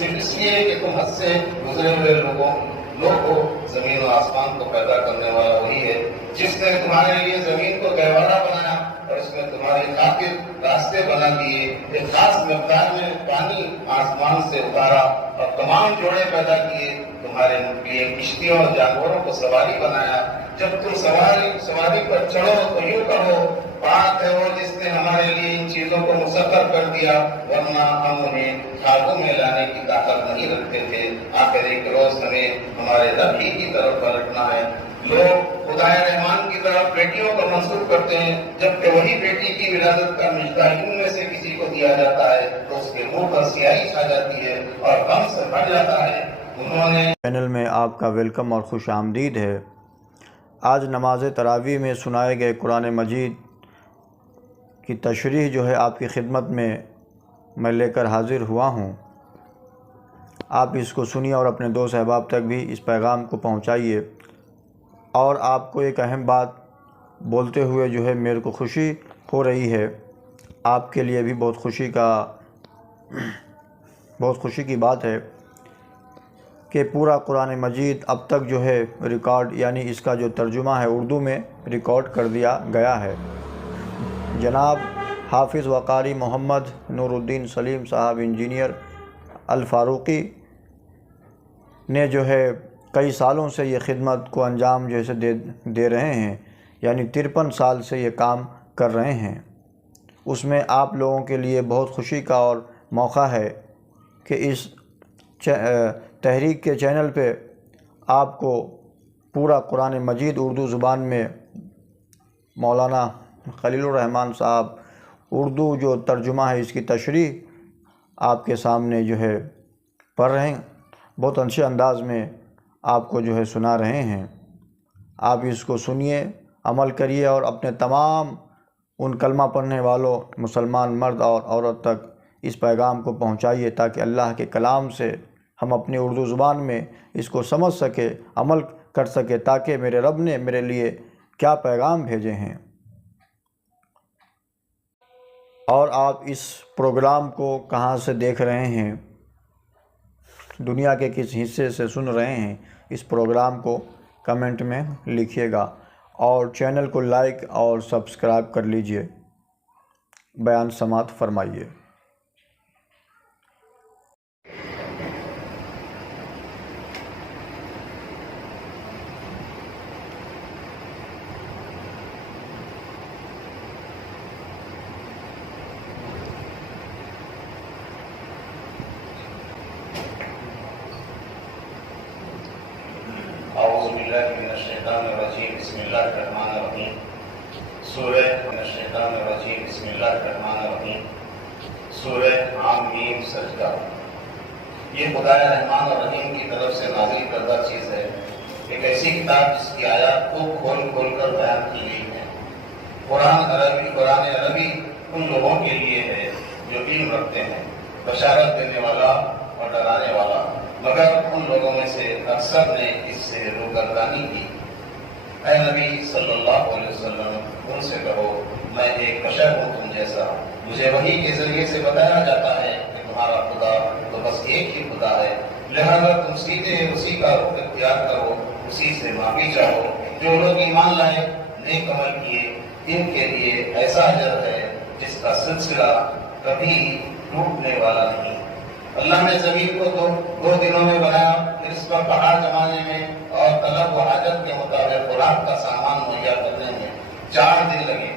صرف اس لیے کہ تم حد سے گزرے ہوئے لوگ کو زمین و آسمان کو پیدا کرنے والا وہی ہے جس نے تمہارے لیے زمین کو گہوارہ بنایا اور اس میں تمہاری خاطر راستے بنا دیے، ایک خاص مقدار میں پانی آسمان سے اتارا اور تمام جوڑے پیدا کیے، تمہارے لیے کشتیوں اور جانوروں کو سواری بنایا۔ جب تم سواری پر چڑھو تو یوں کہو بات ہے وہ جس نے ہمارے لیے ان چیزوں کو مسخر کر دیا، ورنہ ہم انہیں قابو میں لانے کی طاقت نہیں رکھتے تھے۔ آخر ایک روز ہمیں ہمارے رب ہی کی طرف پلٹنا ہے۔ لوگ خدائے رحمان کی طرف بیٹیوں کو منسوب کرتے ہیں، جبکہ وہی بیٹی کی ولادت کا مژدہ ان میں سے کسی کو دیا جاتا ہے تو اس کے منہ پر سیاہی چھا جاتی ہے اور غم سے بھر جاتا ہے۔ انہوں نے چینل میں آپ کا ویلکم اور خوش آمدید ہے۔ آج نماز تراویح میں سنائے گئے قرآن مجید کی تشریح جو ہے آپ کی خدمت میں لے کر حاضر ہوا ہوں۔ آپ اس کو سنیے اور اپنے دوست احباب تک بھی اس پیغام کو پہنچائیے۔ اور آپ کو ایک اہم بات بولتے ہوئے جو ہے میرے کو خوشی ہو رہی ہے، آپ کے لیے بھی بہت خوشی کی بات ہے کہ پورا قرآن مجید اب تک جو ہے ریکارڈ یعنی اس کا جو ترجمہ ہے اردو میں ریکارڈ کر دیا گیا ہے۔ جناب حافظ وقاری محمد نور الدین سلیم صاحب انجینئر الفاروقی نے جو ہے کئی سالوں سے یہ خدمت کو انجام جیسے دے رہے ہیں، یعنی 53 سال سے یہ کام کر رہے ہیں۔ اس میں آپ لوگوں کے لیے بہت خوشی کا اور موقع ہے کہ اس تحریک کے چینل پہ آپ کو پورا قرآن مجید اردو زبان میں مولانا خلیل الرحمن صاحب اردو جو ترجمہ ہے اس کی تشریح آپ کے سامنے جو ہے پڑھ رہے ہیں، بہت اچھے انداز میں آپ کو جو ہے سنا رہے ہیں۔ آپ اس کو سنیے، عمل کریے اور اپنے تمام ان کلمہ پڑھنے والوں مسلمان مرد اور عورت تک اس پیغام کو پہنچائیے تاکہ اللہ کے کلام سے ہم اپنی اردو زبان میں اس کو سمجھ سکے، عمل کر سکے، تاکہ میرے رب نے میرے لیے کیا پیغام بھیجے ہیں۔ اور آپ اس پروگرام کو کہاں سے دیکھ رہے ہیں، دنیا کے کس حصے سے سن رہے ہیں، اس پروگرام کو کمنٹ میں لکھیے گا اور چینل کو لائک اور سبسکرائب کر لیجئے۔ بیان سماعت فرمائیے۔ اعوذ باللہ من الشیطان الرجیم، بسم اللہ الرحمن الرحیم۔ سورہ من الشیطان الرجیم، بسم اللہ الرحمن الرحیم۔ سورہ حامیم سجدہ۔ یہ خدائے رحمان اور رحیم کی طرف سے نازل کردہ چیز ہے، ایک ایسی کتاب جس کی آیات کو کھول کھول کر بیان کی گئی ہے۔ قرآن عربی ان لوگوں کے لیے ہے جو علم رکھتے ہیں، بشارت دینے والا اور ڈرانے والا، مگر ان لوگوں میں سے اکثر نے اس سے روگردانی کی۔ اے نبی صلی اللہ علیہ وسلم، ان سے کہو میں ایک بشر ہوں تم جیسا، مجھے وحی کے ذریعے سے بتایا جاتا ہے کہ تمہارا خدا تو بس ایک ہی خدا ہے، لہذا تم سیدھے اسی کا رخ اختیار کرو، اسی سے معافی چاہو۔ جو لوگ ایمان لائے، نیک عمل کیے، ان کے لیے ایسا اجر ہے جس کا سلسلہ کبھی ٹوٹنے والا نہیں۔ اللہ نے زمین کو دو دنوں میں بنایا، پھر اس پر پہاڑ جمانے میں اور طلب و حاجت کے مطابق خوراک کا سامان مہیا کرنے میں 4 دن لگے۔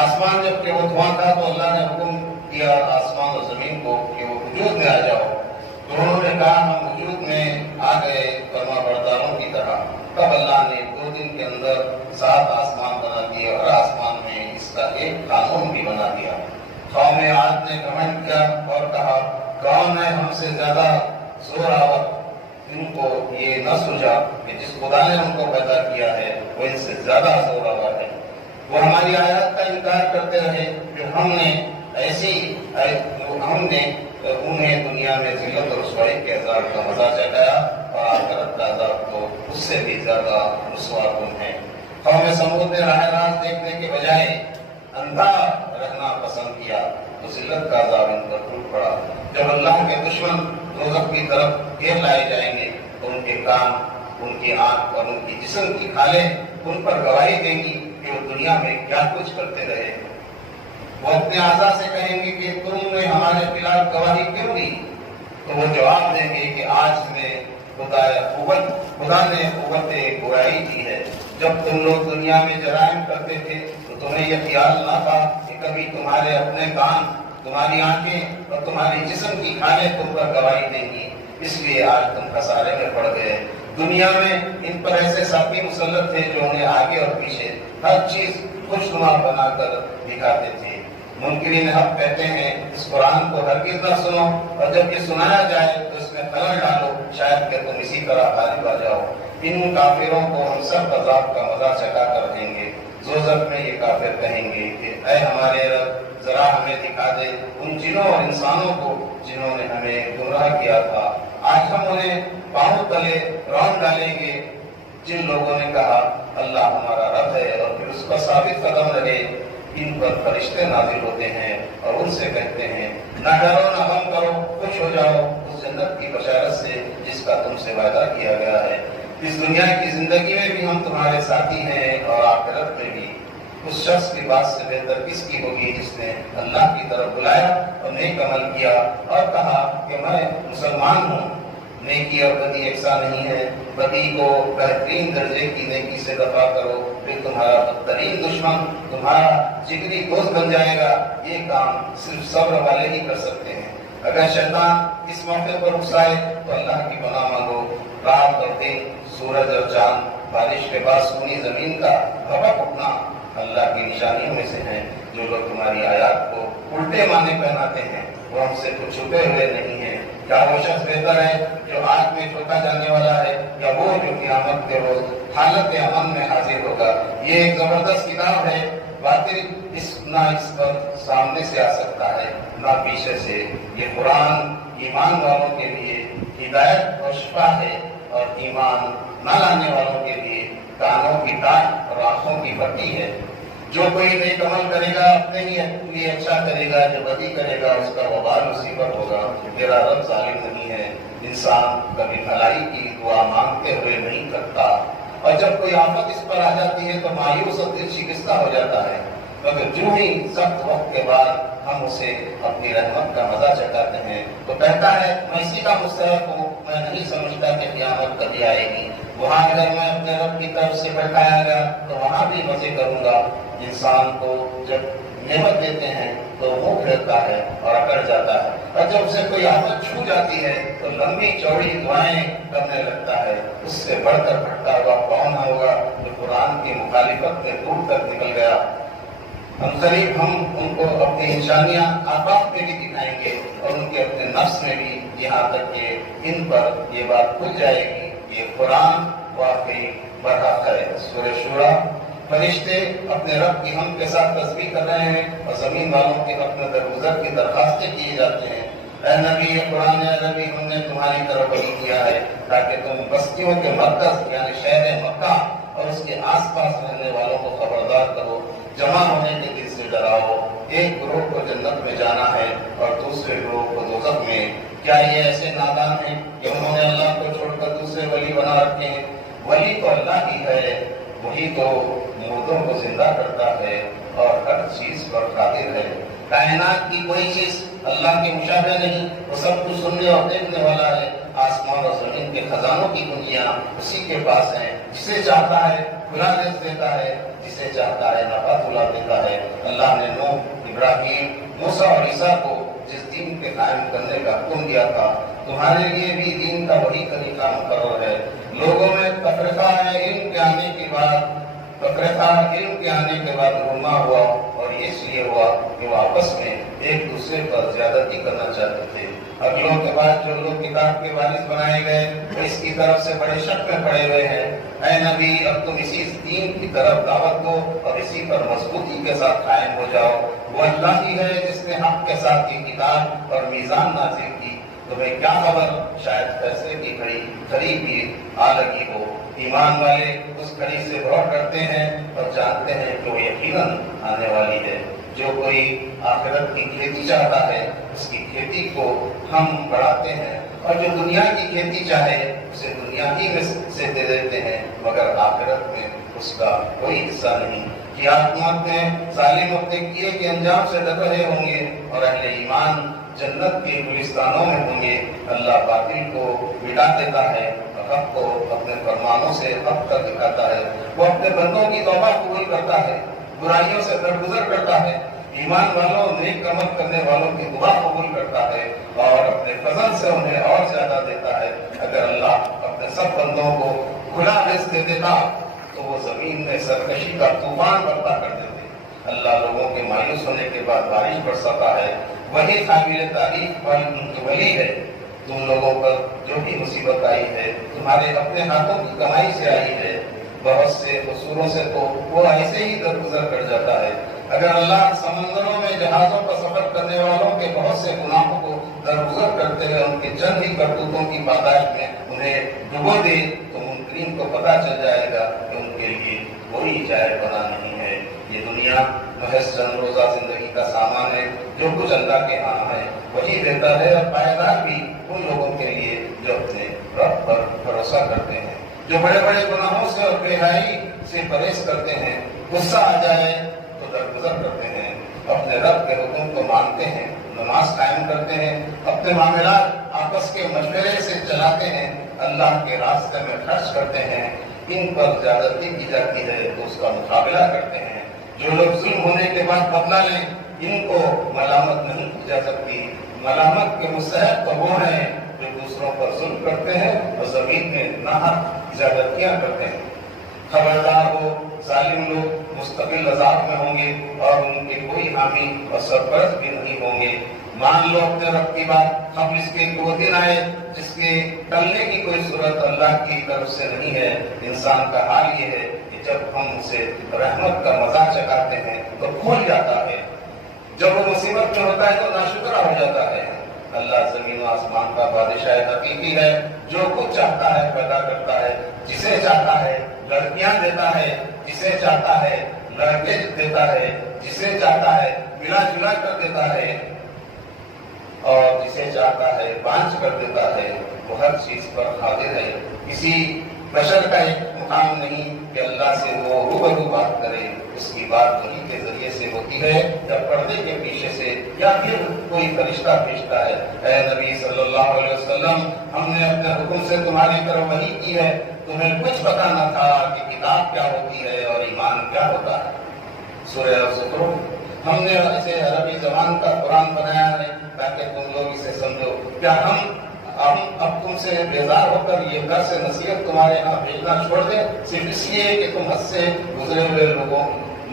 آسمان جب کہ وہ دھواں تھا تو اللہ نے حکم دیا آسمان و زمین کو کہ وہ وجود میں آ جاؤ، تو انہوں نے کہا ہم وجود میں آ گئے فرما برداروں کی طرح۔ تب اللہ نے 2 دن کے اندر 7 آسمان بنا دیے اور آسمان میں اس کا ایک قانون بھی بنا دیا۔ قوم عاد نے گھمنڈ کیا اور کہا کون ہے ہم سے زیادہ زور آور؟ ان کو یہ نہ سوچا کہ جس خدا نے ان کو پیدا کیا ہے وہ ان سے زیادہ زور آور ہے۔ وہ ہماری آیات کا انکار کرتے رہے، پھر ہم نے انہیں دنیا میں ذلت اور رسوائی کے عذاب کا مزہ چکھایا اور آخرت کا عذاب تو اس سے بھی زیادہ رسوا کن ہے۔ قوم سمود نے راہ راست دیکھنے کے بجائے اندھا رہنا پسند کیا تو ذلت کا عذاب ان پر ٹوٹ ٹوٹ پڑا۔ جب اللہ کے دشمن دوزخ کی طرف گھیر لائے جائیں گے تو ان کے کان، ان کی آنکھ اور ان کی جسم کی کھالیں ان پر گواہی دیں گی کہ وہ دنیا میں کیا کچھ کرتے رہے۔ وہ اپنے اعضاء سے کہیں گے کہ تم نے ہمارے خلاف گواہی کیوں دی؟ تو وہ جواب دیں گے کہ آج میں خدا نے قوت گواہی دی ہے۔ جب تم لوگ دنیا میں جرائم کرتے تھے تو تمہیں یہ خیال نہ تھا کہ کبھی تمہارے اپنے کان، تمہاری آنکھیں اور تمہاری جسم کی کھالیں تم پر گواہی دیں گی، اس لیے آج تم خسارے میں پڑ گئے۔ دنیا میں ان پر ایسے ساتھی مسلط تھے جو انہیں آگے اور پیچھے ہر چیز خوشنما بنا کر دکھاتے تھے۔ منکرین حق کہتے ہیں اس قرآن کو ہرگز نہ سنو، اور جب یہ سنایا جائے تو اس میں خلل ڈالو، شاید کہ تم اسی طرح غالب آ جاؤ۔ ان کافروں کو ہم سب عذاب کا مزہ چکھا کر دیں گے۔ دوزخ میں یہ کافر کہیں گے کہ اے ہمارے رب، ذرا ہمیں دکھا دے ان جنوں اور انسانوں کو جنہوں نے ہمیں گمراہ کیا تھا۔ آج ہم انہیں پاؤں تلے رون ڈالیں گے۔ جن لوگوں نے کہا اللہ ہمارا رب ہے اور پھر اس پر ثابت قدم رہے، ان پر فرشتے نازل ہوتے ہیں اور ان سے کہتے ہیں نہ ڈرو نہ غم کرو، خوش ہو جاؤ اس جنت کی بشارت سے جس کا تم سے وعدہ کیا گیا ہے۔ اس دنیا کی زندگی میں بھی ہم تمہارے ساتھی ہیں اور آخرت میں بھی۔ اس شخص کی بات سے بہتر کس کی ہوگی جس نے اللہ کی طرف بلایا اور نیک عمل کیا اور کہا کہ میں مسلمان ہوں۔ نیکی اور بدی یکساں نہیں ہے، بدی کو بہترین درجے کی نیکی سے دفع کرو، پھر تمہارا بدترین دشمن تمہارا جگری دوست بن جائے گا۔ یہ کام صرف صبر والے ہی کر سکتے ہیں۔ اگر شیطان اس موقع پر اکسائے تو اللہ کی پناہ مانگو۔ رات اور دن، سورج اور چاند، بارش کے بعد سونی زمین کا بھبک اٹھنا اللہ کی نشانیوں میں سے ہیں۔ جو لوگ تمہاری آیات کو الٹے معنی پہناتے ہیں وہ ہم سے کچھ چھپے ہوئے نہیں ہیں۔ کیا وہ شخص بہتر ہے جو آگ میں ٹھوکا جانے والا ہے یا وہ جو قیامت کے روز حالت امن میں حاضر ہوگا؟ یہ ایک زبردست کتاب ہے، باطل نہ اس پر سامنے سے آ سکتا ہے نہ پیچھے سے۔ یہ قرآن ایمان والوں کے لیے ہدایت اور شفا ہے اور ایمان نہ لانے والوں کے لیے کانوں کی ٹاٹ اور آنکھوں کی بتی ہے۔ جو کوئی نیک عمل کرے گا اپنے لیے اچھا کرے گا، جو بدی کرے گا اس کا وبال اسی پر ہوگا۔ میرا رب ظالم نہیں ہے۔ انسان کبھی بھلائی کی دعا مانگتے ہوئے نہیں کرتا، اور جب کوئی آفت اس پر آ جاتی ہے تو مایوس اور دل شکستہ ہو جاتا ہے، مگر جو ہی سخت وقت کے بعد ہم اسے اپنی رحمت کا مزہ چکھاتے ہیں تو کہتا ہے میں اسی کا مستحق ہوں، میں نہیں سمجھتا کہ قیامت کبھی آئے گی۔ وہاں اگر میں اپنے رب کی طرف سے بٹھایا گیا تو وہاں بھی مزے کروں گا۔ انسان کو جب نعمت دیتے ہیں تو وہ پھرتا ہے اور اکڑ جاتا ہے، اور جب اسے کوئی آفت چھو جاتی ہے تو لمبی چوڑی دعائیں کرنے لگتا ہے۔ اس سے بڑھ کر بھٹکا ہوا کون ہوگا جو قرآن کی مخالفت میں ٹوٹ کر نکل گیا۔ ہم قریب ہم ان کو اپنی نشانیاں آفاق میں بھی دکھائیں گے اور ان کے اپنے نفس میں بھی، یہاں تک کہ ان پر یہ بات کھل جائے گی یہ قرآن واقعی برحق ہے۔ سورہ شورا۔ فرشتے اپنے رب کی حمد کے ساتھ تسبیح کر رہے ہیں اور زمین والوں کے اپنے درگزر کی درخواستیں کیے جاتے ہیں۔ اے نبی، یہ قرآن نبی ہم نے تمہاری طرف وحی کیا ہے تاکہ تم بستیوں کے مرکز یعنی شہر مکہ اور اس کے آس پاس رہنے والوں کو خبردار کرو، جمع ہونے کے دل سے ڈراؤ۔ ایک گروہ کو جنت میں جانا ہے اور دوسرے گروہ کو دوزخ میں۔ کیا یہ ایسے نادان ہیں کہ انہوں نے اللہ کو چھوڑ کر دوسرے ولی بنا رکھے ہیں؟ ولی تو اللہ ہی ہے، وہی تو مردوں کو زندہ کرتا ہے اور ہر چیز پر قادر ہے۔ کائنات کی کوئی چیز اللہ کے مشابہ نہیں، وہ سب کچھ سننے اور دیکھنے والا ہے۔ آسمان اور زمین کے خزانوں کی کنجیاں اسی کے پاس ہیں، جسے چاہتا ہے کھلا رزق دیتا ہے، جسے چاہتا ہے نفع تلا دیتا ہے۔ اللہ نے نوح، ابراہیم، موسیٰ اور عیسیٰ کو جس دین کے قائم کرنے کا حکم دیا تھا، تمہارے لیے بھی دین کا وہی طریقہ مقرر ہے۔ لوگوں میں تفرقہ ہے، علم کے آنے کے بعد رونما ہوا، اور یہ اس لیے ہوا کہ وہ آپس میں ایک دوسرے پر زیادتی کرنا چاہتے تھے۔ اگلوں کے بعد جو لوگ کتاب کے وارث بنائے گئے وہ اس کی طرف سے بڑے شک میں پڑے ہوئے ہیں۔ اے نبی، اب تم اسی دین کی طرف دعوت دو اور اسی پر مضبوطی کے ساتھ قائم ہو جاؤ۔ وہ اللہ ہی ہے جس نے حق کے ساتھ یہ کتاب اور میزان نازل کی۔ تمہیں کیا خبر، شاید فیصلے کی گھڑی بھی آ لگی ہو۔ ایمان والے اس گھڑی سے بہت ڈرتے ہیں اور جانتے ہیں کہ وہ یقیناً آنے والی ہے۔ جو کوئی آخرت کی کھیتی چاہتا ہے اس کی کھیتی کو ہم بڑھاتے ہیں، اور جو دنیا کی کھیتی چاہے اسے دنیا ہی میں سے دے دیتے ہیں، مگر آخرت میں اس کا کوئی حصہ نہیں۔ قیامت میں ظالم اپنے کیے کے انجام سے ڈر رہے ہوں گے، اور اہل ایمان جنت کے گلستانوں میں ہوں گے۔ اللہ باطل کو مٹا دیتا ہے اور حق کو اپنے فرمانوں سے حق کر دکھاتا ہے۔ وہ اپنے بندوں کی توبہ قبول کرتا ہے، برائیوں سے درگزر کرتا ہے، ایمان والوں نیک عمل کرنے والوں کی دعا قبول کرتا ہے، اور اپنے فضل سے انہیں اور زیادہ دیتا ہے۔ اگر اللہ اپنے سب بندوں کو کھلا رزق دے دیتا تو وہ زمین میں سرکشی کا طوفان برپا کر دیتے۔ اللہ لوگوں کے مایوس ہونے کے بعد بارش برساتا ہے، وہی قابل تعریف ولی ہے۔ تم لوگوں پر جو بھی مصیبت آئی ہے تمہارے اپنے ہاتھوں کی کمائی سے آئی ہے، بہت سے قصوروں سے تو وہ ایسے ہی درگزر کر جاتا ہے۔ اگر اللہ سمندروں میں جہازوں پر سفر کرنے والوں کے بہت سے گناہوں کو درگزر کرتے ہوئے ان کے چند ہی کرتوتوں کی پاداش میں انہیں ڈبو دے تو منکرین کو پتہ چل جائے گا کہ ان کے لیے کوئی جائے بنا نہیں ہے۔ یہ دنیا محض چند روزہ زندگی کا سامان ہے، جو کچھ اللہ کے ہاں ہے وہی دیتا ہے، اور پائیدار بھی ان لوگوں کے لیے جو اپنے رب پر بھروسہ کرتے ہیں، جو بڑے بڑے گناہوں سے اور بے حیائی سے پرہیز کرتے ہیں، غصہ آ جائے تو درگزر کرتے ہیں، اپنے رب کے حکم کو مانتے ہیں، نماز قائم کرتے ہیں، اپنے معاملات آپس کے مشورے سے چلاتے ہیں، اللہ کے راستے میں خرچ کرتے ہیں، ان پر زیادتی کی جاتی ہے تو اس کا مقابلہ کرتے ہیں۔ جو لوگ ظلم ہونے کے بعد بدلہ لیں ان کو ملامت نہیں کی جا سکتی۔ ملامت کے مستحق تو وہ ہیں جو دوسروں پر ظلم کرتے ہیں اور زمین میں ناحق زیادتیاں کرتے ہیں۔ خبردار ہو، ظالم لوگ مستقل عذاب میں ہوں گے اور ان کے کوئی حامی اور سرپرست بھی نہیں ہوں گے۔ مان لو اپنے رب کی بات، اب اس کے وہ دن آئے جس کے ٹلنے کی کوئی صورت اللہ کی طرف سے نہیں ہے۔ انسان کا حال یہ ہے کہ جب ہم اسے رحمت کا مزہ چکھاتے ہیں تو کھول جاتا ہے، جب وہ مصیبت میں ہوتا ہے تو ناشکرا ہو جاتا ہے۔ اللہ زمین و آسمان کا بادشاہ حقیقی ہے، جو کچھ چاہتا ہے پیدا کرتا ہے، جسے چاہتا ہے لڑکیاں دیتا ہے، جسے چاہتا ہے لڑکے دیتا ہے، جسے چاہتا ہے ملا جلا کر دیتا ہے، اور جسے چاہتا ہے بانجھ کر دیتا ہے۔ وہ ہر چیز پر قادر ہے۔ کسی بشر کا ایک مقام نہیں کہ اللہ سے وہ روبرو بات کرے، اس کی بات وحی کے ذریعے سے ہوتی ہے یا پردے کے پیچھے سے، یا پھر کوئی فرشتہ بھیجتا ہے۔ اے نبی صلی اللہ علیہ وسلم، ہم نے اپنے حکم سے تمہاری طرف وحی کی ہے، تمہیں کچھ پتا نہ تھا کہ کتاب کیا ہوتی ہے اور ایمان کیا ہوتا ہے۔ سورہ الزخرف، ہم نے اسے عربی زبان کا قرآن بنایا ہے تاکہ تم لوگ اسے سمجھو۔ کیا ہم اب تم سے بیزار ہو کر یہ گھر سے نصیحت تمہارے یہاں بھیجنا چھوڑ دیں، صرف اس لیے کہ تم حد سے گزرے ہوئے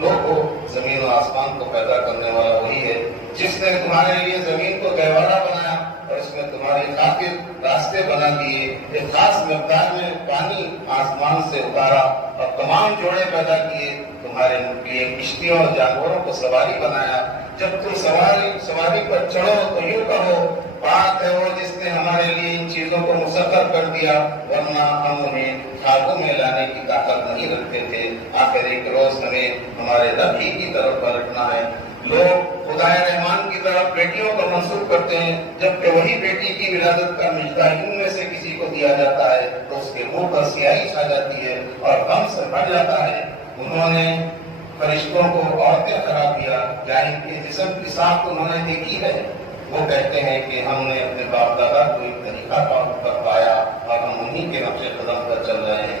لوگ ہو؟ زمین و آسمان کو پیدا کرنے والا وہی ہے جس نے تمہارے لیے زمین کو گہوارہ بنایا اور اس میں تمہاری خاطر راستے بنا دیے، ایک خاص مقدار میں پانی آسمان سے اتارا اور تمام جوڑے پیدا کیے، تمہارے لیے کشتیوں اور جانوروں کو سواری بنایا۔ جب تم سواری پر چڑھو تو یوں کہو، پاک ہے وہ جس نے ہمارے لیے ان چیزوں کو مسخر کر دیا، ورنہ ہم انہیں قابو میں لانے کی طاقت نہیں رکھتے تھے۔ آخر ایک روز ہمیں ہمارے رب ہی کی طرف پلٹنا ہے۔ لوگ خدائے رحمان کی طرف بیٹیوں کو منسوخ کرتے ہیں، جبکہ وہی بیٹی کی ولادت کا مشتہ ان میں سے کسی کو دیا جاتا ہے تو اس کے منہ پر سیاہی چھا جاتی ہے اور غم سے بھر جاتا ہے۔ انہوں نے فرشتوں کو عورتیں قرار دیا، کیا ان کے جسم کی ساخت انہوں نے دیکھی ہے؟ وہ کہتے ہیں کہ ہم نے اپنے باپ دادا کو ایک طریقہ پر پایا اور ہم انہی کے نقش قدم پر چل رہے ہیں۔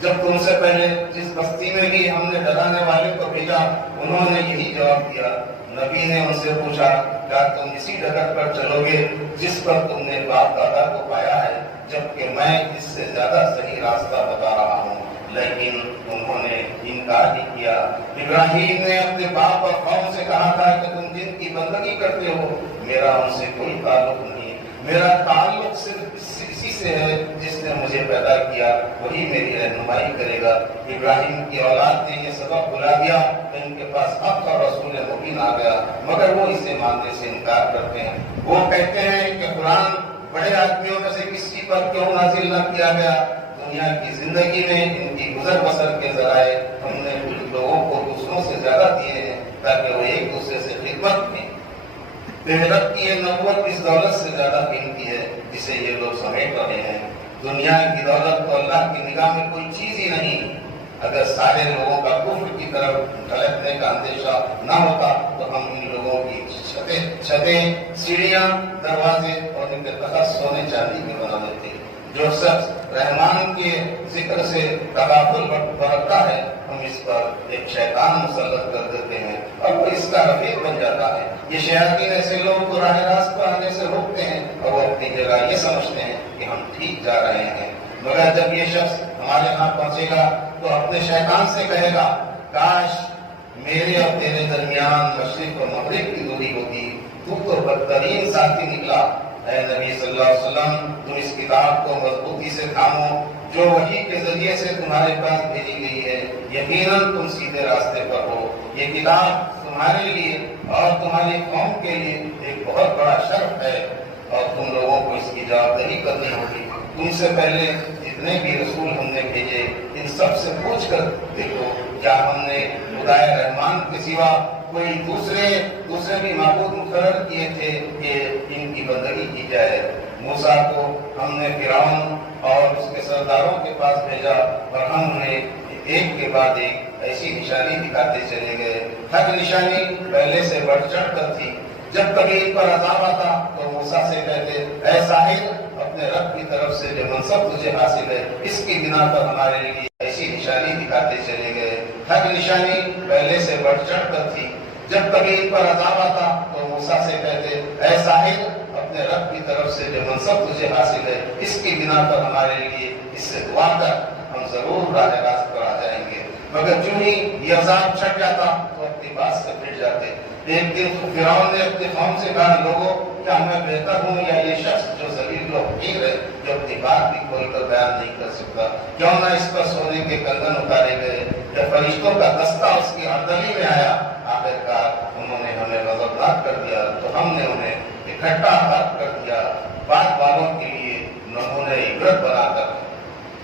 جب تم سے پہلے جس بستی میں بھی ہم نے ڈرانے والے کو بھیجا، انہوں نے یہی جواب دیا۔ نبی نے ان سے پوچھا، کیا تم اسی ڈگر پر چلو گے جس پر تم نے باپ دادا کو پایا ہے، جبکہ میں اس سے زیادہ صحیح راستہ بتا رہا ہوں؟ لیکن انہوں نے انکار ہی کیا۔ ابراہیم نے اپنے باپ اور قوم سے کہا تھا کہ تم جن کی بندگی کرتے ہو، میرا ان سے کوئی تعلق نہیں، میرا تعلق صرف اسی سے ہے جس نے مجھے پیدا کیا، وہی میری رہنمائی کرے گا۔ ابراہیم کی اولاد نے یہ سبق بلا دیا کہ ان کے پاس حق اور رسول مبین آ گیا، مگر وہ اسے ماننے سے انکار کرتے ہیں۔ وہ کہتے ہیں کہ قرآن بڑے آدمیوں میں سے کسی پر کیوں نازل نہ کیا گیا؟ دنیا کی زندگی میں ان کی گزر بسر کے ذرائع ہم نے لوگوں کو دوسروں سے زیادہ دیے ہیں تاکہ وہ ایک دوسرے سے خدمت میں بہرت کی یہ نبوت اس دولت سے زیادہ قیمتی ہے جسے یہ لوگ سمیٹ رہے ہیں۔ دنیا کی دولت تو اللہ کی نگاہ میں کوئی چیز ہی نہیں۔ اگر سارے لوگوں کا کفر کی طرف ڈھلکنے کا اندیشہ نہ ہوتا تو ہم ان لوگوں کی چھتیں، سیڑھیاں، دروازے اور ان کے تخت سونے چاندی کے بنا دیتے۔ جو شخص رحمان کے ذکر سے تغافل برتتا ہے ہم اس پر ایک شیطان مسلط کر دیتے ہیں اور وہ اس کا رفیق بن جاتا ہے۔ یہ شیاطین ایسے لوگوں کو راہ راست پر آنے سے روکتے ہیں اور وہ اپنی جگہ یہ سمجھتے ہیں کہ ہم ٹھیک جا رہے ہیں، مگر جب یہ شخص ہمارے ہاں پہنچے گا تو اپنے شیطان سے کہے گا کاش میرے اور تیرے درمیان مشرق اور مغرب کی دوری ہوتی، تو بدترین ساتھی نکلا۔ اے نبی صلی اللہ علیہ وسلم، تم اس کتاب کو مضبوطی سے تھامو جو وحی کے ذریعے سے تمہارے پاس بھیجی گئی ہے، یقیناً تم سیدھے راستے پر ہو۔ یہ کتاب تمہارے لیے اور تمہاری قوم کے لیے ایک بہت بڑا شرف ہے اور تم لوگوں کو اس کی جوابدہی کرنی ہوگی۔ تم سے پہلے جتنے بھی رسول ہم نے بھیجے ان سب سے پوچھ کر دیکھو کیا ہم نے خدائے رحمان کے سوا کوئی دوسرے بھی معبود مقرر کیے تھے کہ ان کی بندگی کی جائے۔ موسیٰ کو ہم نے فرعون اور اس کے سرداروں کے پاس بھیجا اور ہم انہیں ایک کے بعد ایک ایسی نشانی دکھاتے چلے گئے۔ ہر نشانی پہلے سے بڑھ چڑھ کر تھی۔ جب کبھی ان پر عذاب آتا تو موسیٰ سے کہتے اے ساحر، اپنے رب کی طرف سے جو منصب تجھے حاصل ہے اس کی بنا پر ہمارے لیے ایسی نشانی دکھاتے چلے گئے۔ ہر نشانی پہلے سے بڑھ چڑھ کر تھی۔ جب کبھی ان پر عذاب آتا تو موسیٰ سے کہتے اے ساحر، اپنے رب کی طرف سے جو منصب تجھے حاصل ہے اس کی بنا پر ہمارے لیے اس سے دعا کر، ہم ضرور راہ راست پر آ جائیں گے۔ مگر جو ہی یہ عذاب چھٹ جاتا تو اپنی بات سے پھر جاتے۔ ایک دن فرعون نے اپنی قوم سے کہا لوگوں کیا میں بہتر ہوں یا یہ شخص جو ذلیل و حقیر ہے جو اپنی بات بھی کھول کر بیان نہیں کر سکتا؟ کیوں نہ اس پر سونے کے کنگن اتارے گئے یا فرشتوں کا دستہ اس کی ہمدردی میں آیا۔ آخرکار انہوں نے ہمیں غضبناک کر دیا تو ہم نے انہیں اکٹھا ہلاک کر دیا، بعد والوں کے لیے نمونہ عبرت بنا کر۔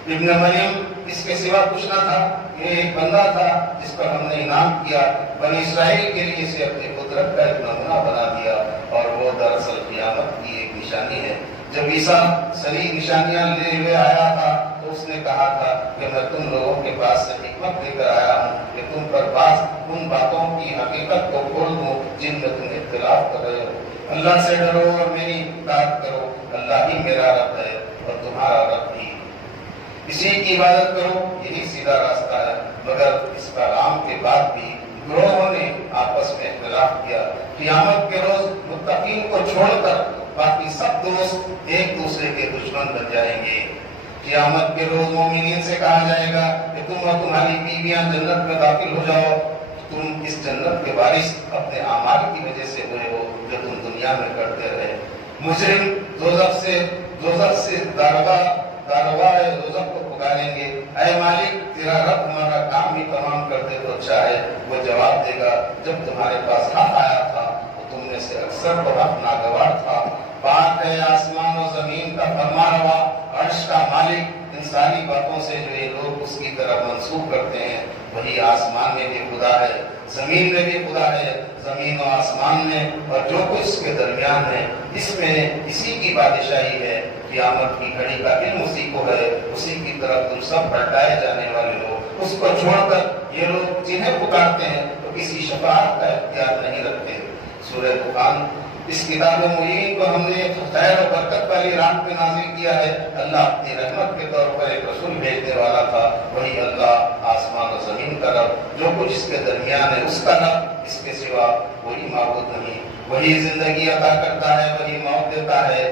ابن مریم اس کے سوا کچھ نہ تھا، یہ ایک بندہ تھا جس پر ہم نے انعام کیا، بنی اسرائیل کے لیے اسے اپنی قدرت کا ایک نمونہ بنا دیا اور وہ دراصل قیامت کی ایک نشانی ہے۔ جب عیسیٰ صحیح نشانیاں لے ہوئے آیا تھا تو اس نے کہا تھا کہ میں تم لوگوں کے پاس سے حکمت لے کر آیا ہوں کہ تم پر بعض ان باتوں کی حقیقت کو کھول دوں جن میں تم اختلاف کر رہے ہو۔ اللہ سے ڈرو اور میری اطاعت کرو، اللہ ہی میرا رب ہے اور تمہارا رب بھی، اسی کی عبادت کرو، یہی سیدھا راستہ ہے۔ مگر اس پیغام کے بعد بھی گروہوں نے آپس میں اختلاف کیا۔ قیامت کے روز متقین کو چھوڑ کر باقی سب دوست ایک دوسرے کے دشمن بن جائیں گے۔ قیامت کے روز مومنین سے کہا جائے گا کہ تم اور تمہاری بیویاں جنت میں داخل ہو جاؤ، تم اس جنت کے وارث اپنے اعمال کی وجہ سے ہوئے ہو جو تم دنیا میں کرتے رہے۔ مجرم دوزخ سے داروغہ دوزخ کو پکاریں گے اے مالک تیرا رب ہمارا کام بھی تمام کر دے تو اچھا ہے۔ وہ جواب دے گا جب تمہارے پاس حق آیا تھا تو تم میں سے اکثر کو حق ناگوار تھا۔ پاک ہے آسمان و زمین کا فرما روا، عرش کا مالک، ان ساری باتوں سے جو یہ لوگ اس کی طرف منسوب کرتے ہیں وہی آسمان میں بھی خدا ہے، زمین میں بھی خدا ہے، زمین و آسمان میں اور جو کچھ اس کے درمیان ہے اس میں اسی کی بادشاہی ہے۔ قیامت کی گھڑی کا علم اسی کو ہے، اسی کی طرف تم سب پلٹائے جانے والے لوگ۔ اس کو چھوڑ کر یہ لوگ جنہیں پکارتے ہیں تو کسی شفاعت کا اختیار نہیں رکھتے۔ سورہ دخان اس کتاب مبین کو ہم نے خیر و برکت والی رات پہ نازل کیا ہے۔ اللہ اپنی رحمت کے طور پر ایک رسول بھیجنے والا تھا، وہی اللہ آسمان و زمین کا رب، جو کچھ اس کے درمیان ہے اس کا رب، اس کے سوا کوئی معبود نہیں۔ وہی زندگی عطا کرتا ہے، وہی موت دیتا ہے،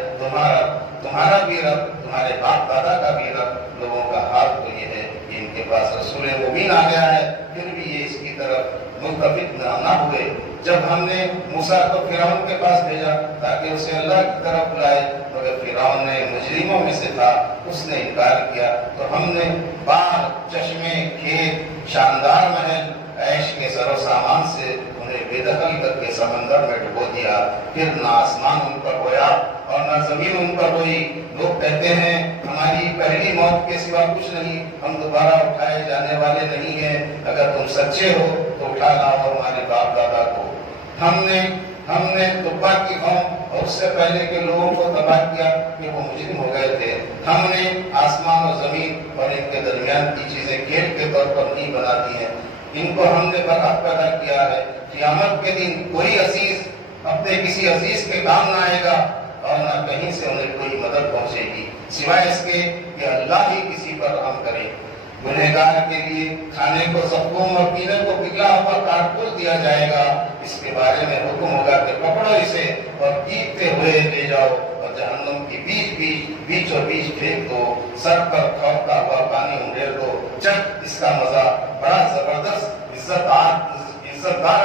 تمہارا بھی رب، تمہارے باپ دادا کا بھی رب۔ لوگوں کا حال تو یہ ہے کہ ان کے پاس رسول مبین آ گیا ہے پھر بھی یہ اس کی طرف متفق نہ ہوئے۔ جب ہم نے موسیٰ کو فرعون کے پاس بھیجا تاکہ اسے اللہ کی طرف بلائے مگر فرعون نے مجرموں میں سے تھا، اس نے انکار کیا تو ہم نے باغ، چشمے، کھیت، شاندار محل، عیش کے سر و سامان سے انہیں بے دخل کر کے سمندر میں ڈبو دیا۔ پھر نہ آسمان ان پر ہویا اور نہ زمین ان پر ہوئی۔ لوگ کہتے ہیں ہماری پہلی موت کے سوا کچھ نہیں، ہم دوبارہ اٹھائے جانے والے نہیں ہیں۔ اگر تم سچے ہو تو اٹھا لاؤ ہمارے باپ دادا کو، ہم نے تبا کی قوم اور اس سے پہلے کے لوگوں کو تباہ کیا کہ وہ مجرم ہو گئے تھے. ہم نے آسمان و زمین اور ان کے درمیان کی چیزیں کھیل کے طور پر نہیں بنا دی ہیں. ان کو ہم نے برحق پیدا کیا ہے. قیامت کے دن کوئی عزیز اپنے کسی عزیز کے کام نہ آئے گا اور نہ کہیں سے انہیں کوئی مدد پہنچے گی سوائے اس کے کہ اللہ ہی کسی پر رحم کرے. گنہگار کے لیے کھانے کو زقوم اور پینے کو پگھلا ہوا کارپول دیا جائے گا. اس کے بارے میں حکم ہوگا کہ پکڑو اسے اور پیٹتے ہوئے لے جاؤ اور جہنم کی بیچوں بیچ پھینک دو. سر پر کھولتا ہوا پانی انڈیل دو. چک اس کا مزہ بڑا زبردست عزت دار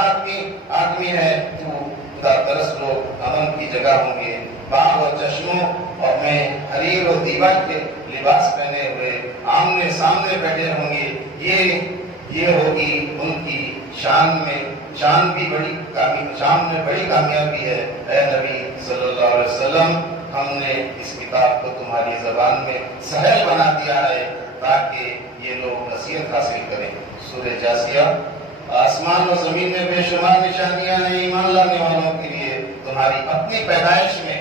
آدمی ہے. تو درس لوگ امن کی جگہ ہوں گے. باغ اور چشموں اور میں حریر و دیباج کے لباس پہنے ہوئے آمنے سامنے بیٹھے ہوں گے. یہ ہوگی ان کی شان میں بڑی کامیابی ہے. اے نبی صلی اللہ علیہ وسلم ہم نے اس کتاب کو تمہاری زبان میں سہل بنا دیا ہے تاکہ یہ لوگ نصیحت حاصل کریں. سورہ جاثیہ. آسمان و زمین میں بے شمار نشانیاں ہیں ایمان لانے والوں کے لیے. تمہاری اپنی پیدائش میں،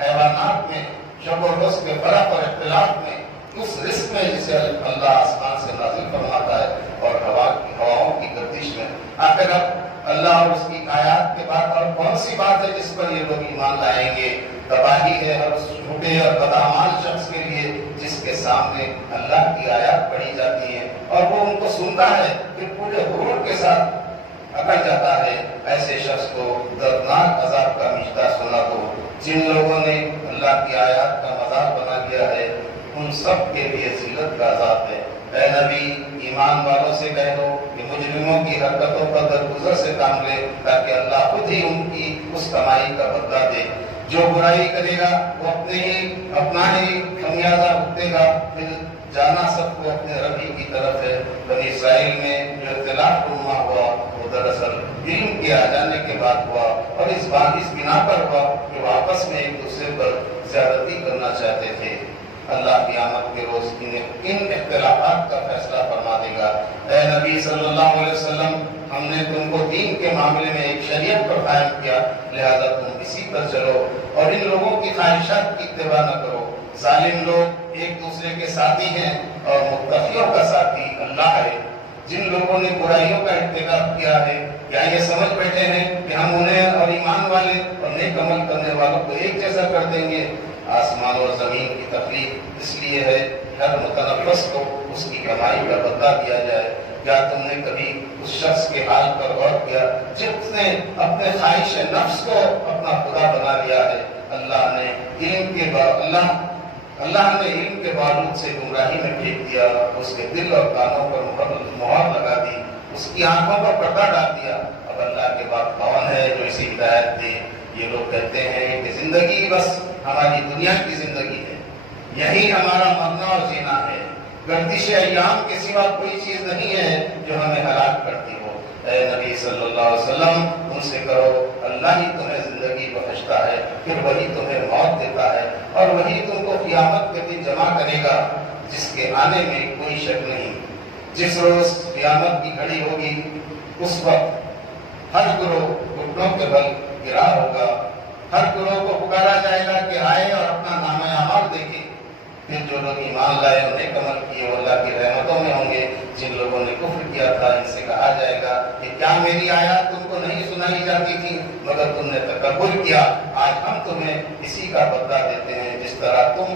حیوانات میں، شب و روز کے فرق اور اختلاف میں، اس رزق میں جسے اللہ آسمان سے نازل فرماتا ہے اور ہواؤں کی گردش میں. آخر اب اللہ اور اس کی آیات کے بعد اور کون سی بات ہے جس پر یہ لوگ ایمان لائیں گے؟ تباہی ہے ہر اس جھوٹے اور بدعمال شخص کے لیے جس کے سامنے اللہ کی آیات پڑھی جاتی ہیں اور وہ ان کو سنتا ہے پھر پورے غرور کے ساتھ اکڑ جاتا ہے. ایسے شخص کو دردناک عذاب کا میچھتا سنا دو. جن لوگوں نے اللہ کی آیات کا مذاق بنا لیا ہے ان سب کے لیے ذلت کا عذاب ہے. اے نبی ایمان والوں سے کہہ دو کہ مجرموں کی حرکتوں پر درگزر سے کام لے تاکہ اللہ خود ہی ان کی اس کمائی کا بدلہ دے. جو برائی کرے گا وہ اپنا ہی خمیازہ بھگتے گا. پھر جانا سب کو اپنے ربی کی طرف ہے. بنی اسرائیل میں جو اختلاف رونما ہوا وہ دراصل علم کے آ جانے کے بعد ہوا اور اس بنا پر ہوا کہ وہ آپس میں ایک دوسرے پر زیادتی کرنا چاہتے تھے. اللہ قیامت کے روز ان اختلافات کا فیصلہ فرما دے گا. اے نبی صلی اللہ علیہ وسلم ہم نے تم کو دین کے معاملے میں ایک شریعت پر قائم کیا لہذا تم اسی پر چلو اور ان لوگوں کی خواہشات کی اتباع نہ کرو. ظالم لوگ ایک دوسرے کے ساتھی ہیں اور متقیوں کا ساتھی اللہ ہے. جن لوگوں نے برائیوں کا ارتکاب کیا ہے کیا یہ سمجھ بیٹھے ہیں کہ ہم انہیں اور ایمان والے اور نیک عمل کرنے والوں کو ایک جیسا کر دیں گے؟ آسمان اور زمین کی تخلیق اس لیے ہے ہر متنفس کو اس کی کمائی کا بدلہ دیا جائے. کیا تم نے کبھی اس شخص کے حال پر غور کیا جس نے اپنے خواہش نفس کو اپنا خدا بنا لیا ہے؟ اللہ نے علم کے باوجود سے گمراہی میں پھینک دیا. اس کے دل اور کانوں پر مہر لگا دی. اس کی آنکھوں پر پردہ ڈال دیا. اب اللہ کے بعد کون ہے جو اسے ہدایت دے؟ یہ لوگ کہتے ہیں کہ زندگی بس ہماری دنیا کی زندگی ہے. یہی ہمارا مرنا اور جینا ہے. گردش ایام کے سوا کوئی چیز نہیں ہے جو ہمیں ہلاک کرتی ہو. اے نبی صلی اللہ علیہ وسلم ان سے کہو اللہ ہی تمہیں زندگی بخشتا ہے پھر وہی تمہیں موت دیتا ہے اور وہی تم کو قیامت کے دن جمع کرے گا جس کے آنے میں کوئی شک نہیں. جس روز قیامت کی گھڑی ہوگی اس وقت ہر گروہ گھٹنوں کے بل گرا ہوگا. ہر گروہ کو پکارا جائے گا کہ آئے اور اپنا نامہ اعمال دیکھیں. پھر جو لوگ ایمان لائے اور نیک عمل کیے وہ اللہ کی رحمتوں میں ہوں گے. جن لوگوں نے کفر کیا تھا ان سے کہا جائے گا کہ کیا میری آیات تم کو نہیں سنائی جاتی تھی مگر تم نے تکبر کیا. آج ہم تمہیں اسی کا بدلہ دیتے ہیں جس طرح تم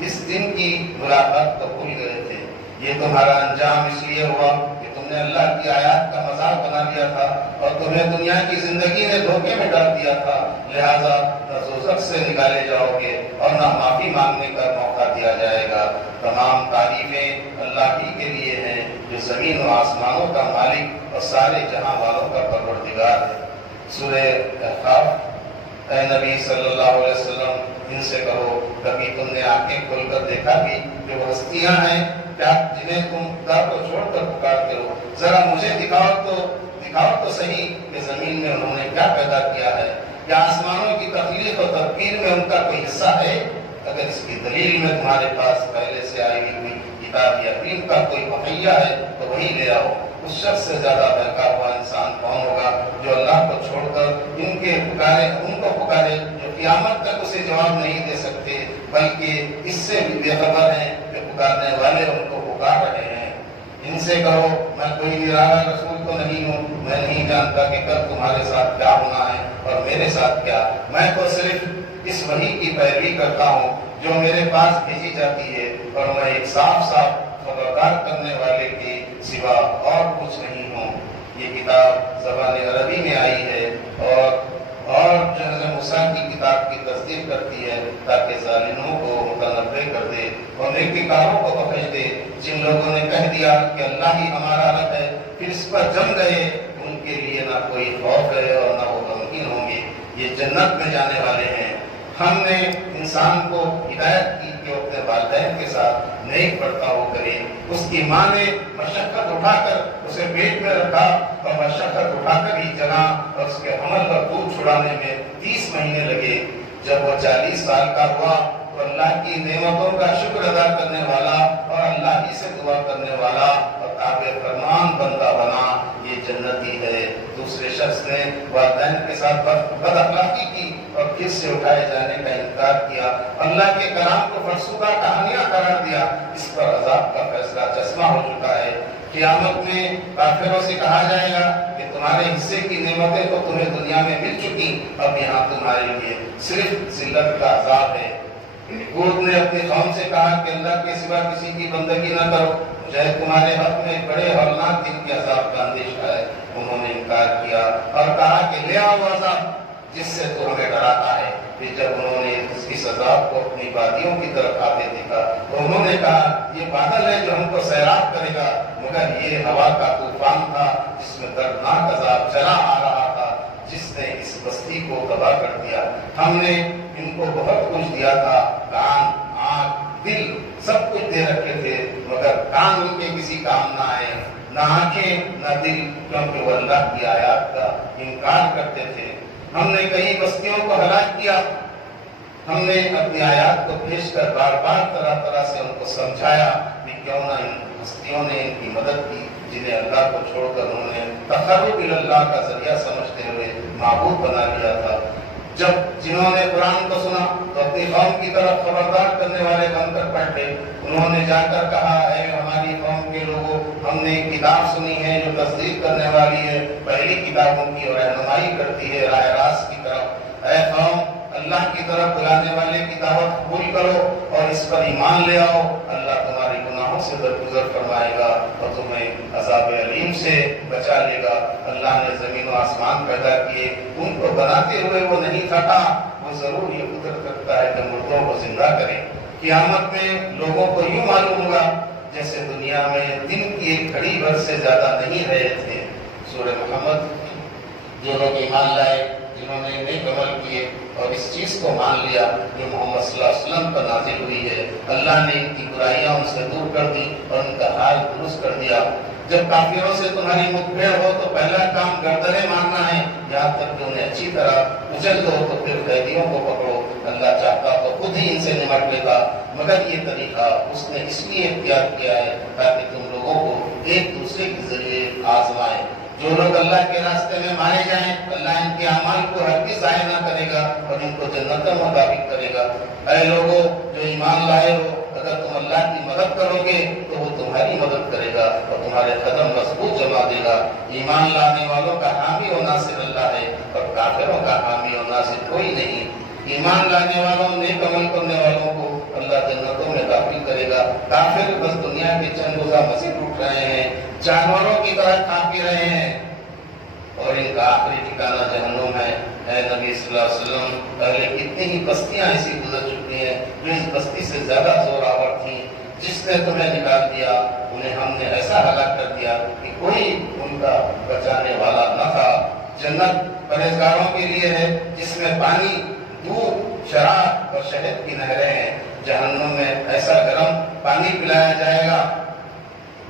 اس دن کی ملاقات کو بھول گئے تھے. یہ تمہارا انجام اس لیے ہوا کہ تم نے اللہ کی آیات کا مذاق بنا لیا تھا اور تمہیں دنیا کی زندگی نے دھوکے میں ڈال دیا تھا. لہذا نہ دوزخ سے نکالے جاؤ گے اور نہ معافی مانگنے کا موقع دیا جائے گا. تمام تعریفیں اللہ ہی کے لیے ہیں جو زمین و آسمانوں کا مالک اور سارے جہاں والوں کا پروردگار ہے. سورہ احقاف. اے نبی صلی اللہ علیہ وسلم ان سے کہو کبھی تم نے آنکھیں کھول کر دیکھا بھی کہ وہ ہستیاں ہیں کیا جنہیں تم خدا کو چھوڑ کر پکارتے ہو؟ ذرا مجھے دکھاؤ تو صحیح کہ زمین میں انہوں نے کیا پیدا کیا ہے. کیا آسمانوں کی تخلیق و تدبیر میں ان کا کوئی حصہ ہے؟ اگر اس کی دلیل میں تمہارے پاس پہلے سے آئی ہوئی کتاب یا علم کا کوئی مہیا ہے تو وہی لے آؤ. اس شخص سے زیادہ بہکا ہوا انسان کون ہوگا جو اللہ کو چھوڑ کر ان کو پکارے جو قیامت تک اسے جواب نہیں دے سکتے، بلکہ اس سے بھی بے خبر ہیں کہ پکارنے والے ان کو پکار رہے ہیں۔ ان سے کہو میں کوئی نرالا رسول تو نہیں ہوں، میں نہیں جانتا کہ کل تمہارے ساتھ کیا ہونا ہے اور میرے ساتھ کیا، میں تو صرف اس وحی کی پیروی کرتا ہوں جو میرے پاس بھیجی جاتی ہے، اور میں ایک صاف خبردار کرنے والے کے سوا اور کچھ نہیں ہوں۔ یہ کتاب زبان عربی میں آئی ہے اور جو حضرت موسیٰ کی کتاب کی تصدیق کرتی ہے تاکہ ظالموں کو متنبہ کر دے اور نیکوکاروں کو بخش دے۔ جن لوگوں نے کہہ دیا کہ اللہ ہی ہمارا رب ہے، پھر اس پر جم گئے، ان کے لیے نہ کوئی خوف ہے اور نہ وہ غمگین ہوں گے، یہ جنت میں جانے والے ہیں۔ ہم نے انسان کو ہدایت کی کہ وہ اپنے والدین کے ساتھ نیک برتاؤ کرے۔ اس کی ماں نے مشقت اٹھا کر اسے پیٹ میں رکھا اور مشقت اٹھا کر ہی جنا، اور اس کے حمل پر دودھ چھڑانے میں 30 مہینے لگے۔ جب وہ 40 سال کا ہوا تو اللہ کی نعمتوں کا شکر ادا کرنے والا اور اللہ ہی سے دعا کرنے والا اور تابع فرمان بندہ بنا، یہ جنتی ہے۔ دوسرے شخص نے والدین کے ساتھ بد اخلاقی کی اور پھر سے اٹھائے جانے کا انکار کیا، اللہ کے کلام کو فرسودہ کہانیاں قرار دیا، اس پر عذاب کا فیصلہ چشمہ ہو چکا ہے۔ قیامت میں کافروں سے کہا جائے گا کہ تمہارے حصے کی نعمتیں تو تمہیں دنیا میں مل چکی، اب یہاں تمہارے لیے صرف ذلت کا عذاب ہے۔ لوط نے اپنی قوم سے کہا کہ اللہ کے سوا کسی کی بندگی نہ کرو، مجھے تمہارے حق میں بڑے ہولناک دن کے عذاب کا اندیشہ ہے۔ انہوں نے انکار کیا اور کہا کہ لے آؤ عذاب جس سے تو ہمیں ڈراتا ہے۔ پھر جب انہوں نے اس عذاب کو اپنی وادیوں کی طرف آتے دیکھا تو انہوں نے کہا یہ بادل ہے جو ہم کو سیراب کرے گا، مگر یہ ہوا کا طوفان تھا جس میں دردناک عذاب چلا آ رہا تھا، جس نے اس بستی کو تباہ کر دیا۔ ہم نے ان کو بہت کچھ دیا تھا، کان، آنکھ، دل، سب کچھ دے رکھے تھے، مگر کان ان کے کسی کام نہ آئے، نہ آنکھیں نہ دل، کیونکہ وہ اللہ کی آیات کا انکار کرتے تھے۔ ہم نے کئی بستیوں کو ہلاک کیا، ہم نے اپنی آیات کو پیش کر بار بار طرح سے ان کو سمجھایا کہ کیوں نہ ان بستیوں نے ان کی مدد کی جنہیں اللہ کو چھوڑ کر انہوں نے تقرب اللہ کا ذریعہ سمجھتے ہوئے معبود بنا لیا تھا۔ جنہوں نے قرآن کو سنا تو اپنی قوم کی طرف خبردار کرنے والے بن کر بیٹھے۔ انہوں نے جا کر کہا اے ہماری قوم کے لوگوں، ہم نے ایک کتاب سنی ہے جو تصدیق کرنے والی ہے پہلی کتابوں کی اور رہنمائی کرتی ہے راہ راست کی طرف۔ اے قوم، اللہ کی طرف بلانے والے کی دعوت قبول کرو اور اس پر ایمان لے آؤ، اللہ تمہارے گناہوں سے درگزر فرمائے گا اور تمہیں عذاب علیم سے بچا لے گا۔ اللہ نے زمین و آسمان پیدا کیے، ان کو بناتے ہوئے وہ نہیں تھکا، وہ ضرور یہ قدرت کرتا ہے کہ مردوں کو زندہ کرے۔ قیامت میں لوگوں کو یوں معلوم ہوگا جیسے دنیا میں دن کی ایک گھڑی بھر سے زیادہ نہیں رہے تھے۔ سورہ محمد، جو لوگ ایمان لائے، جنہوں نے نیک عمل کیے اور اس چیز کو مان لیا جو محمد صلی اللہ علیہ وسلم پر نازل ہوئی ہے، اللہ نے ان کی برائیاں ان سے دور کر دی اور ان کا حال درست کر دیا۔ جب کافروں سے تمہاری مخبر ہو تو پہلا کام گردنیں مارنا ہے، یہاں تک کہ انہیں اچھی طرح کچل دو تو پھر قیدیوں کو پکڑو۔ اللہ چاہتا تو خود ہی ان سے نمٹ لیتا، مگر یہ طریقہ اس نے اس لیے اختیار کیا ہے تاکہ تم لوگوں کو ایک دوسرے کے ذریعے آزمائے۔ جو لوگ اللہ کے راستے میں مارے جائیں، اللہ ان کے اعمال کو ہرگز ضائع نہ کرے گا اور ان کو جنتوں میں داخل کرے گا۔ اے لوگوں جو ایمان لائے ہو، اگر تم اللہ کی مدد کرو گے تو وہ تمہاری مدد کرے گا اور تمہارے قدم مضبوط جما دے گا۔ ایمان لانے والوں کا حامی و ناصر اللہ ہے اور کافروں کا حامی و ناصر کوئی نہیں۔ ایمان لانے والوں، نیک عمل کرنے والوں کو اللہ جنتوں میں داخل کرے گا۔ کافر بس دنیا کے چند روزہ مزید اٹھ رہے ہیں، جانوروں کی طرح کھا پی رہے ہیں اور ان کا آخری ٹھکانہ جہنم ہے۔ اے نبی صلی اللہ علیہ وسلم، پہلے کتنی ہی بستیاں ایسی گزر چکی ہیں جو اس بستی سے زیادہ زور آور تھیں، جس نے تمہیں نکال دیا انہیں ہم نے ایسا ہلاک کر دیا کہ کوئی ان کا بچانے والا نہ تھا۔ جنت پرہیزگاروں کے لیے ہے جس میں پانی، دودھ، شراب اور شہد کی نہریں ہیں۔ جہنم میں ایسا گرم پانی پلایا جائے گا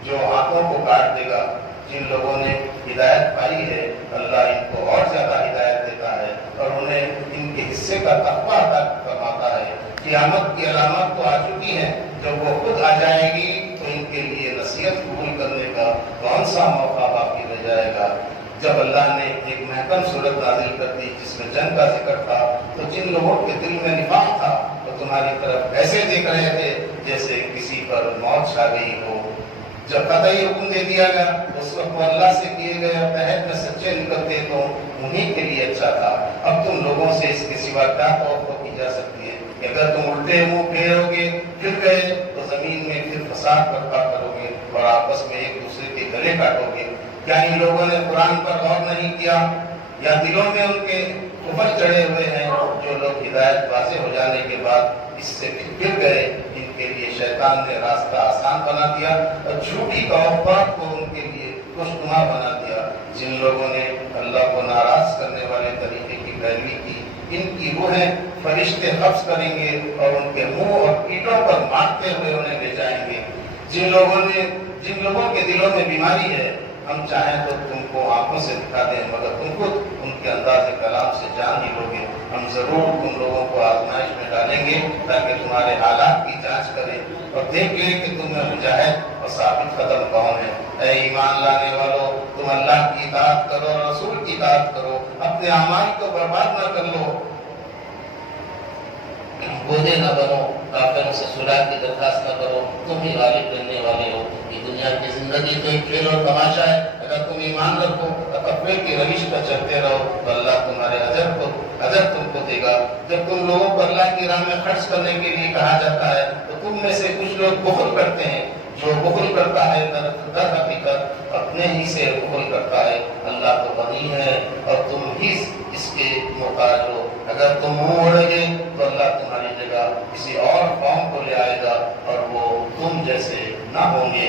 جو آنکھوں کو کاٹ دے گا۔ جن لوگوں نے ہدایت پائی ہے اللہ ان کو اور زیادہ ہدایت دیتا ہے اور انہیں ان کے حصے کا تقویٰ عطا فرماتا ہے۔ قیامت کی علامت تو آ چکی ہے، جب وہ خود آ جائے گی تو ان کے لیے نصیحت قبول کرنے کا کون سا موقع باقی رہ جائے گا؟ جب اللہ نے ایک محکم صورت نازل کر دی جس میں جنگ کا ذکر تھا، تو جن لوگوں کے دل میں نفاق تھا وہ تمہاری طرف ایسے دیکھ رہے تھے جیسے کسی پر موت چھا گئی ہو۔ جب قطعی حکم دے دیا گیا اس وقت وہ اللہ سے کیے گئے عہد میں سچے نکلتے تو انہیں کے لیے اچھا تھا۔ اب تم لوگوں سے اس کے سوا کیا توقع کی جا سکتی ہے کہ اگر تم الٹے منہ پھیرو گے پھر گئے تو زمین میں پھر فساد برپا کرو گے اور آپس میں ایک دوسرے کے گلے کاٹو گے۔ کیا ان لوگوں نے قرآن پر غور نہیں کیا، یا دلوں میں ان کے کفر چڑھے ہوئے ہیں؟ جو لوگ ہدایت واضح ہو جانے کے بعد اس سے پھر گئے، ان کے لیے شیطان نے راستہ آسان بنا دیا اور جھوٹی توقعات کو ان کے لیے خوشنما بنا دیا۔ جن لوگوں نے اللہ کو ناراض کرنے والے طریقے کی پیروی کی، ان کی روحیں فرشتے قبض کریں گے اور ان کے منہ اور پیٹوں پر مارتے ہوئے انہیں لے جائیں گے۔ جن لوگوں کے دلوں میں بیماری ہے، ہم چاہیں تو تم کو آنکھوں سے دکھا دیں، مگر تم خود ان کے انداز کلام سے جان ہی لوگے۔ ہم ضرور تم لوگوں کو آزمائش میں ڈالیں گے تاکہ تمہارے حالات کی جانچ کریں اور دیکھ لیں کہ تم میں مجاہد اور ثابت قدم کون ہے۔ اے ایمان لانے والو، تم اللہ کی اطاعت کرو اور رسول کی اطاعت کرو، اپنے اعمال کو برباد نہ کر لو، بودے نہ بنو، کافروں سے صلح کی درخواست نہ کرو، تم ہی غالب رہنے والے ہو۔ یہ دنیا کی زندگی تو ایک کھیل اور تماشا ہے، اگر تم ایمان رکھو اور تقوی کی روش پر چلتے رہو تو اللہ تمہارے اجر تم کو دے گا۔ جب تم لوگوں کو اللہ کی راہ میں خرچ کرنے کے لیے کہا جاتا ہے تو تم میں سے کچھ لوگ بخل کرتے ہیں۔ جو بخل کرتا ہے در حقیقت اپنے ہی سے بخل کرتا ہے۔ اللہ تو غنی ہے اور تم ہی اس کے محتاج ہو۔ اگر تم منہ موڑے گے تو اللہ تمہاری جگہ کسی اور قوم کو لے آئے گا اور وہ تم جیسے نہ ہوں گے۔